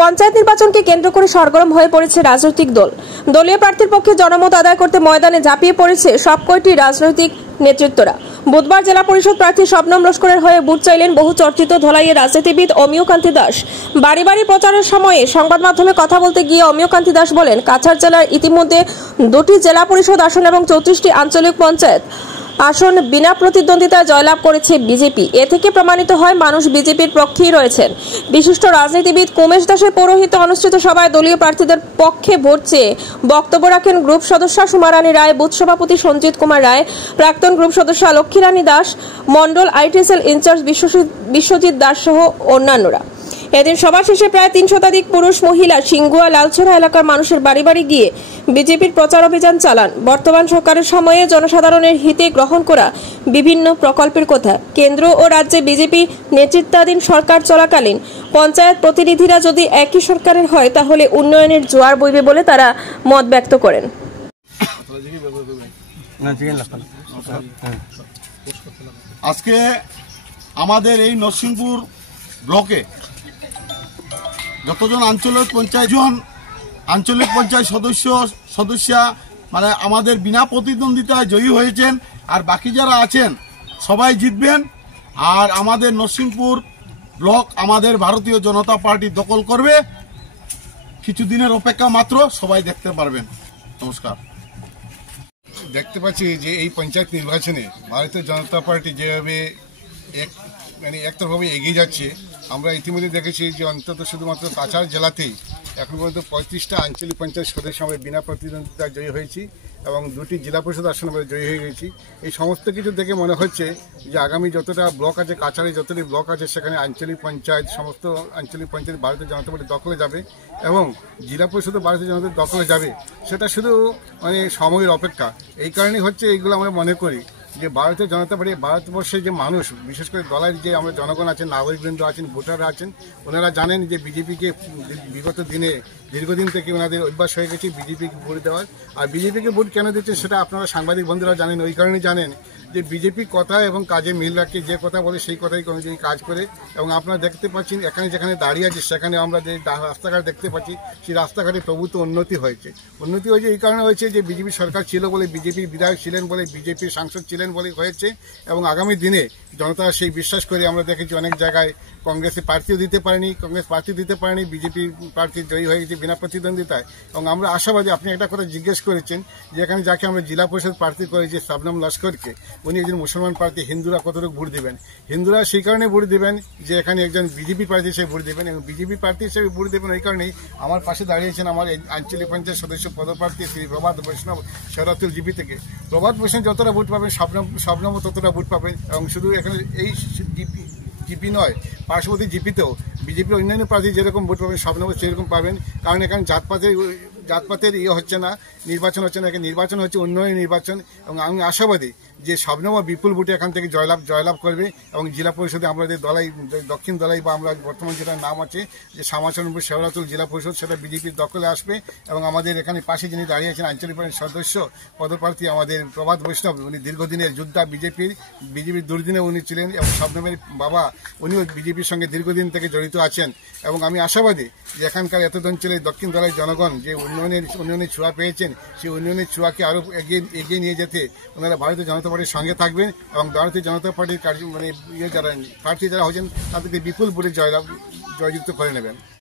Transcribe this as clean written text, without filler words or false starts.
পঞ্চায়েত নির্বাচনকে কেন্দ্র করে সরগরম হয়ে পড়েছে রাজনৈতিক দল। দলীয় প্রার্থীর পক্ষে জনমত আদায় করতে ময়দানে ঝাঁপিয়ে পড়েছে সবকটি রাজনৈতিক নেতৃত্বরা। বুধবার জেলা পরিষদ প্রার্থী শবনম লস্করের হয়ে ভোট চাইলেন বহু চর্চিত ধলাইয়ের রাজনীতিবিদ অমিয়কান্তি দাস। বাড়ি বাড়ি প্রচারের সময়ে সংবাদ মাধ্যমে কথা বলতে গিয়ে অমিয়কান্তি দাস বলেন, কাছাড় জেলার ইতিমধ্যে 2টি জেলা পরিষদ আসন এবং 34টি আঞ্চলিক পঞ্চায়েত আসন বিনা প্রতিদ্বন্দ্বিতায় জয়লাভ করেছে বিজেপি। এ থেকে প্রমাণিত হয় মানুষ বিজেপির পক্ষেই রয়েছেন। বিশিষ্ট রাজনীতিবিদ কুমেশ দাসের পৌরোহিত্যে অনুষ্ঠিত সভায় দলীয় প্রার্থীদের পক্ষে ভোট চেয়ে বক্তব্য রাখেন গ্রুপ সদস্য সুমারানী রায়, বুথ সভাপতি সঞ্জিত কুমার রায়, প্রাক্তন গ্রুপ সদস্য লক্ষ্মীরানী দাস, মন্ডল আইটিএসএল ইনচার্জ বিশ্বজিৎ দাস সহ অন্যান্যরা। এদিন সভা শেষে প্রায় 3 শতাধিক পুরুষ মহিলা সিঙ্গুয়া লালছড়া এলাকার মানুষের বাড়ি বাড়ি গিয়ে বিজেপির প্রচার অভিযান চালান। বর্তমান সরকারের সময়ে জনসাধারণের হিতে গ্রহণ করা বিভিন্ন প্রকল্পের কথা, কেন্দ্র ও রাজ্যে বিজেপি নেতৃত্বাধীন সরকার চলাকালীন পঞ্চায়েত প্রতিনিধিরা যদি একই সরকারের হয় তাহলে উন্নয়নের জোয়ার বইবে বলে তারা মত ব্যক্ত করেন। আজকে আমাদের এই নরসিংপুর ব্লকে যতজন আঞ্চলিক পঞ্চায়েত সদস্যা মানে আমাদের বিনা প্রতিদ্বন্দ্বিতায় জয়ী হয়েছেন, আর বাকি যারা আছেন সবাই জিতবেন। আর আমাদের নরসিংপুর ব্লক আমাদের ভারতীয় জনতা পার্টি দখল করবে। কিছুদিনের অপেক্ষা মাত্র, সবাই দেখতে পারবেন। নমস্কার। দেখতে পাচ্ছি যে এই পঞ্চায়েত নির্বাচনে ভারতীয় জনতা পার্টি যেভাবে একতরফাভাবে এগিয়ে যাচ্ছে, আমরা ইতিমধ্যে দেখেছি যে অন্তত শুধুমাত্র কাছাড় জেলাতেই এখন পর্যন্ত 35টা আঞ্চলিক পঞ্চায়েত সদস্য আমরা বিনা প্রতিদ্বন্দ্বিতায় জয়ী হয়েছি এবং 2টি জেলা পরিষদ আসন আমরা জয়ী হয়ে গেছি। এই সমস্ত কিছু দেখে মনে হচ্ছে যে আগামী যতটা ব্লক আছে, কাছাড়ে যতটি ব্লক আছে, সেখানে আঞ্চলিক পঞ্চায়েত সমস্ত আঞ্চলিক পঞ্চায়েত ভারতীয় জনতা পার্টি দখলে যাবে এবং জেলা পরিষদও ভারতীয় জনতা পার্টি দখলে যাবে। সেটা শুধু সময়ের অপেক্ষা। এই কারণেই হচ্ছে এইগুলো আমরা মনে করি যে ভারতীয় জনতা পার্টি ভারতবর্ষের যে মানুষ, বিশেষ করে দলের যে আমরা জনগণ আছেন, নাগরিকবৃন্দ আছেন, ভোটাররা আছেন, ওনারা জানেন যে বিজেপিকে বিগত দিনে দীর্ঘদিন থেকে ওনাদের অভ্যাস হয়ে গেছে বিজেপিকে ভোট দেওয়ার। আর বিজেপিকে ভোট কেন দিচ্ছেন সেটা আপনারা সাংবাদিক বন্ধুরা জানেন। ওই কারণে জানেন যে বিজেপি কথা এবং কাজে মিল রাখে, যে কথা বলে সেই কথাই কোনোদিন কাজ করে। এবং আপনারা দেখতে পাচ্ছেন এখানে যেখানে দাঁড়িয়ে আছে সেখানে আমরা যে রাস্তাঘাট দেখতে পাচ্ছি, সেই রাস্তাঘাটে প্রভূত উন্নতি হয়েছে। এই কারণে হয়েছে যে বিজেপি সরকার ছিল বলে, বিজেপি বিধায়ক ছিলেন বলে, বিজেপির সাংসদ ছিলেন বলে হয়েছে। এবং আগামী দিনে জনতা সেই বিশ্বাস করে আমরা দেখেছি অনেক জায়গায় কংগ্রেসে প্রার্থীও দিতে পারেনি, বিজেপি প্রার্থী জয়ী হয়ে গেছে বিনা প্রতিদ্বন্দ্বিতায়। এবং আমরা আশাবাদী, আপনি একটা কথা জিজ্ঞেস করেছেন যে এখানে যাকে আমরা জেলা পরিষদ প্রার্থী করেছি শবনম লস্করকে, উনি একজন মুসলমান প্রার্থী, হিন্দুরা কতটুকু ভোট দেবেন? হিন্দুরা সেই কারণে ভোট দেবেন যে এখানে একজন বিজেপি প্রার্থী হিসেবে ভোট দেবেন, এবং বিজেপি প্রার্থী হিসেবে ভোট দেবেন ওই কারণেই আমার পাশে দাঁড়িয়েছেন আমার আঞ্চলিক পঞ্চায়েত সদস্য পদপ্রার্থী শ্রী প্রভাত বৈষ্ণব শেরাতুল জিপি থেকে। প্রভাত বৈষ্ণব যতটা ভোট পাবেন, শবনমও ততটা ভোট পাবেন। এবং শুধু এখানে এই জিপি নয়, পার্শ্ববর্তী জিপিতেও বিজেপির অন্যান্য প্রার্থী যেরকম ভোট পাবেন, শবনমও সেরকম পাবেন। কারণ এখানে জাতপাতের হচ্ছে না, নির্বাচন হচ্ছে না, এখানে নির্বাচন হচ্ছে উন্নয়ন নির্বাচন। এবং আমি আশাবাদী যে শবনমও বিপুল ভোটে এখান থেকে জয়লাভ করবে। এবং জেলা পরিষদে আমাদের দক্ষিণ দলাই বা আমরা বর্তমান যেটার নাম আছে যে শ্যামাচরণপুর শেওড়াতুল জেলা পরিষদ, সেটা বিজেপির দখলে আসবে। এবং আমাদের এখানে পাশে যিনি দাঁড়িয়ে আছেন আঞ্চলিক সদস্য পদপ্রার্থী আমাদের প্রভাত বৈষ্ণব, উনি দীর্ঘদিনের যোদ্ধা, বিজেপির দুর্দিনে উনি ছিলেন। এবং শবনমের বাবা, উনিও বিজেপির সঙ্গে দীর্ঘদিন থেকে জড়িত আছেন। এবং আমি আশাবাদী যে এখানকার এত অঞ্চলের দক্ষিণ দলাই জনগণ যে উন্নয়নের ছোঁয়া পেয়েছেন, সেই উন্নয়নের ছোঁয়াকে আরো এগিয়ে নিয়ে যেতে ওনারা ভারতীয় জনতা পার্টির সঙ্গে থাকবেন। এবং ভারতীয় জনতা পার্টির যারা প্রার্থী যারা হয়েছেন তাদেরকে বিপুল ভোটে জয়যুক্ত করে নেবেন।